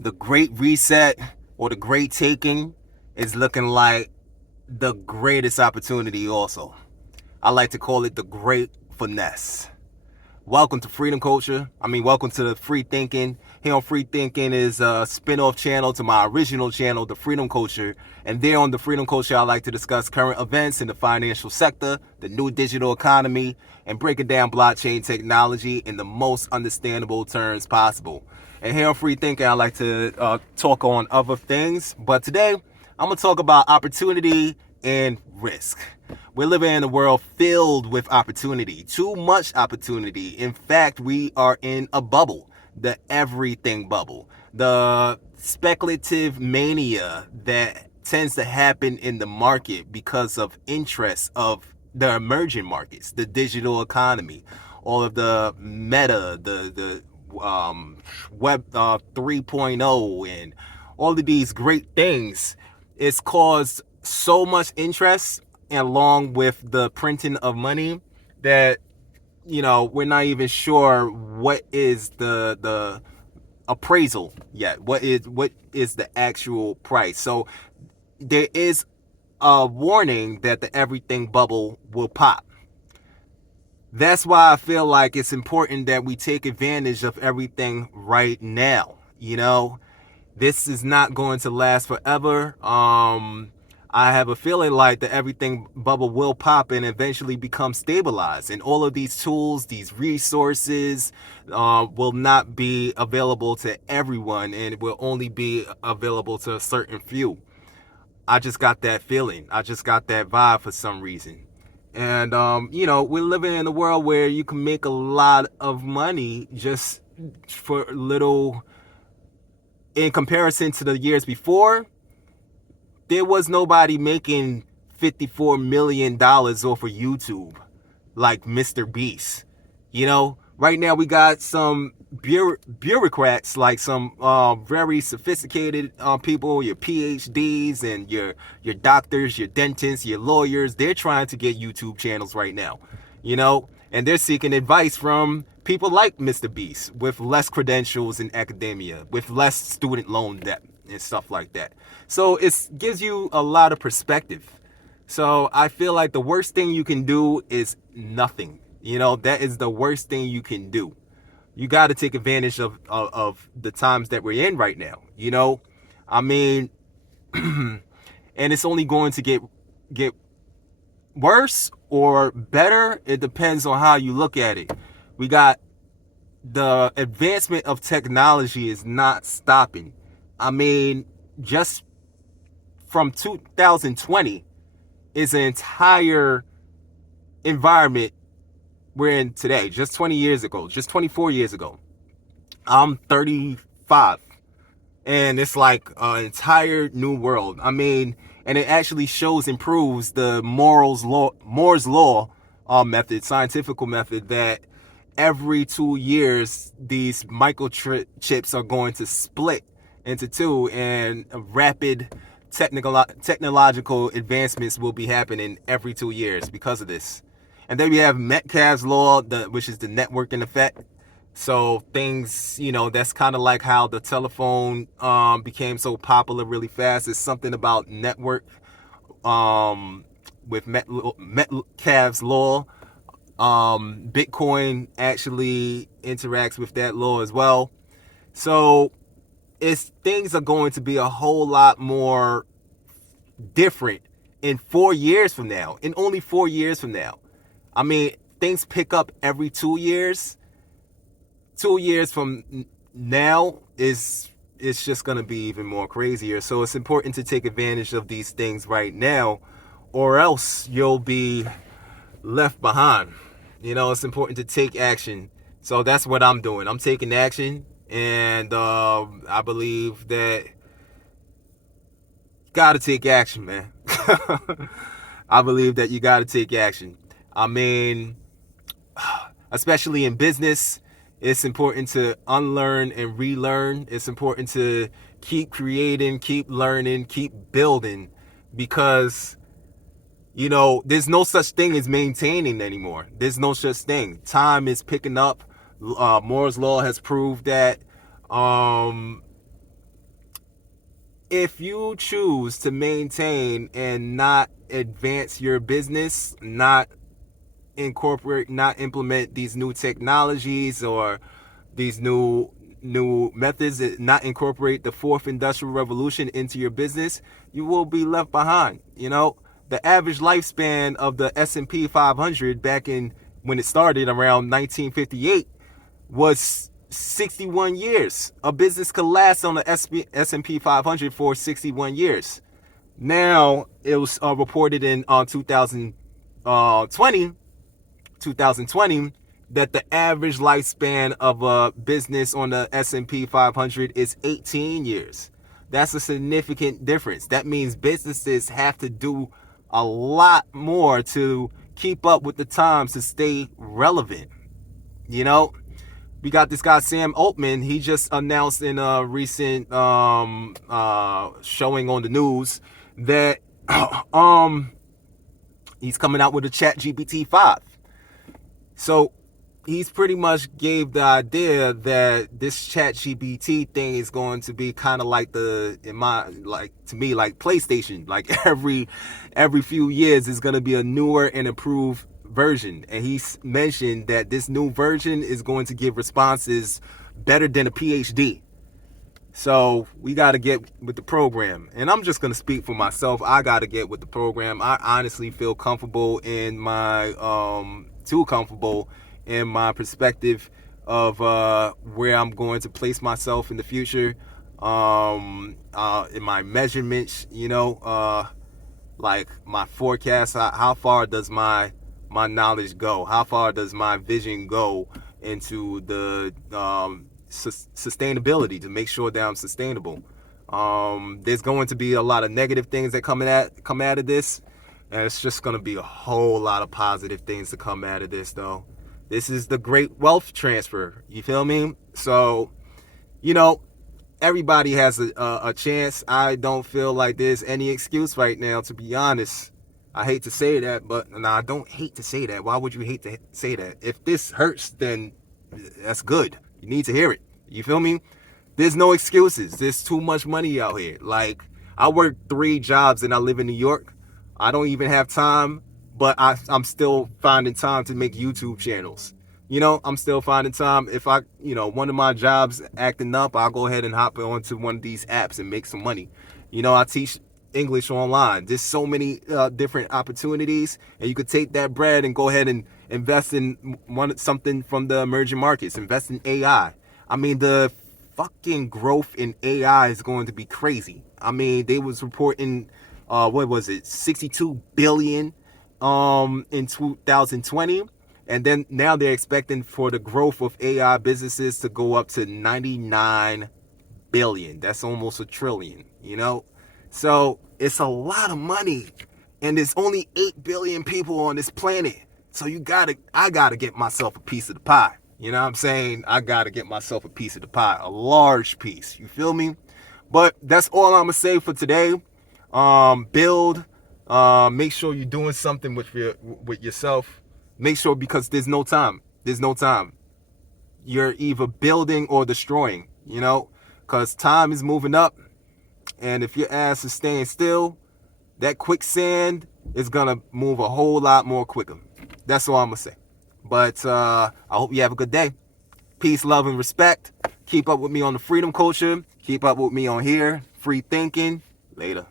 The great reset or the great taking is looking like the greatest opportunity also. I like to call it the great finesse. Welcome to Freedom Culture. Welcome to the Free Thinking. Here on Free Thinking is a spin-off channel to my original channel, The Freedom Culture. And there on The Freedom Culture, I like to discuss current events in the financial sector, the new digital economy, and breaking down blockchain technology in the most understandable terms possible. And here on Free Thinking, I like to talk on other things. But today, I'm going to talk about opportunity and risk. We're living in a world filled with opportunity, too much opportunity. In fact, we are in a bubble, the everything bubble, the speculative mania that tends to happen in the market because of interest of the emerging markets, the digital economy, all of the meta, the web 3.0 and all of these great things. It's caused so much interest along with the printing of money that we're not even sure what is the appraisal yet. What is the actual price? So there is a warning that the everything bubble will pop. That's why I feel like it's important that we take advantage of everything right now. This is not going to last forever. I have a feeling like the everything bubble will pop and eventually become stabilized. And all of these tools, these resources, will not be available to everyone, and it will only be available to a certain few. I just got that feeling. I just got that vibe for some reason. And we're living in a world where you can make a lot of money just for little. In comparison to the years before, there was nobody making $54 million off of YouTube like Mr. Beast. Right now we got some bureaucrats, like some very sophisticated people, your PhDs and your doctors, your dentists, your lawyers. They're trying to get YouTube channels right now, and they're seeking advice from people like Mr. Beast with less credentials in academia, with less student loan debt and stuff like that. So it gives you a lot of perspective. So I feel like the worst thing you can do is nothing. That is the worst thing you can do. You got to take advantage of the times that we're in right now. I mean, and it's only going to get worse or better. It depends on how you look at it. We got the advancement of technology is not stopping. Just from 2020 is an entire environment we're in today. Just 20 years ago, just 24 years ago. I'm 35. And it's like an entire new world. And it actually shows and proves the Moore's law method, scientific method, that every 2 years these microchips are going to split into two, and rapid technological advancements will be happening every 2 years because of this. And then we have Metcalfe's law, which is the networking effect. So things, that's kind of like how the telephone became so popular really fast. It's something about network with Metcalfe's law. Bitcoin actually interacts with that law as well. So things are going to be a whole lot more different in 4 years from now, in only 4 years from now. Things pick up every 2 years. 2 years from now it's just going to be even more crazier. So it's important to take advantage of these things right now, or else you'll be left behind. It's important to take action. So that's what I'm doing. I'm taking action, and I believe that you got to take action, man. I believe that you got to take action. Especially in business, it's important to unlearn and relearn. It's important to keep creating, keep learning, keep building, because there's no such thing as maintaining anymore. There's no such thing. Time is picking up. Moore's law has proved that if you choose to maintain and not advance your business, not implement these new technologies or these new methods, not incorporate the fourth industrial revolution into your business, you will be left behind. The average lifespan of the S&P 500 back in when it started around 1958 was 61 years. A business could last on the S&P 500 for 61 years. Now it was reported in 2020 that the average lifespan of a business on the S&P 500 is 18 years. That's a significant difference. That means businesses have to do a lot more to keep up with the times to stay relevant. We got this guy Sam Altman. He just announced in a recent showing on the news that he's coming out with a Chat GPT 5. So he's pretty much gave the idea that this Chat GPT thing is going to be kind of like to me like PlayStation. Like every few years is going to be a newer and improved version. And he's mentioned that this new version is going to give responses better than a PhD. So we got to get with the program. And I'm just going to speak for myself. I got to get with the program. I honestly feel comfortable in my, too comfortable in my perspective of where I'm going to place myself in the future. In my measurements, like my forecast, how far does my knowledge go? How far does my vision go into the sustainability to make sure that I'm sustainable? There's going to be a lot of negative things that come out of this, and it's just going to be a whole lot of positive things to come out of this, though. This is the great wealth transfer. You feel me? So, everybody has a chance. I don't feel like there's any excuse right now, to be honest. I hate to say that, but I don't hate to say that. Why would you hate to say that? If this hurts, then that's good. You need to hear it. You feel me? There's no excuses. There's too much money out here. Like, I work 3 jobs and I live in New York. I don't even have time, but I'm still finding time to make YouTube channels. I'm still finding time. If one of my jobs acting up, I'll go ahead and hop onto one of these apps and make some money. I teach English online. There's so many different opportunities, and you could take that bread and go ahead and invest in something from the emerging markets. Invest in AI. I mean, the fucking growth in AI is going to be crazy. I mean, they was reporting, what was it, 62 billion in 2020. And then now they're expecting for the growth of AI businesses to go up to 99 billion. That's almost a trillion, So it's a lot of money. And there's only 8 billion people on this planet. So I gotta get myself a piece of the pie. You know what I'm saying? I gotta get myself a piece of the pie, a large piece. You feel me? But that's all I'm gonna say for today. Build. Make sure you're doing something with yourself. Make sure, because there's no time. There's no time. You're either building or destroying. Because time is moving up, and if your ass is staying still, that quicksand is gonna move a whole lot more quicker. That's all I'm gonna say. But I hope you have a good day. Peace, love, and respect. Keep up with me on the freedom culture. Keep up with me on here. Free thinking. Later.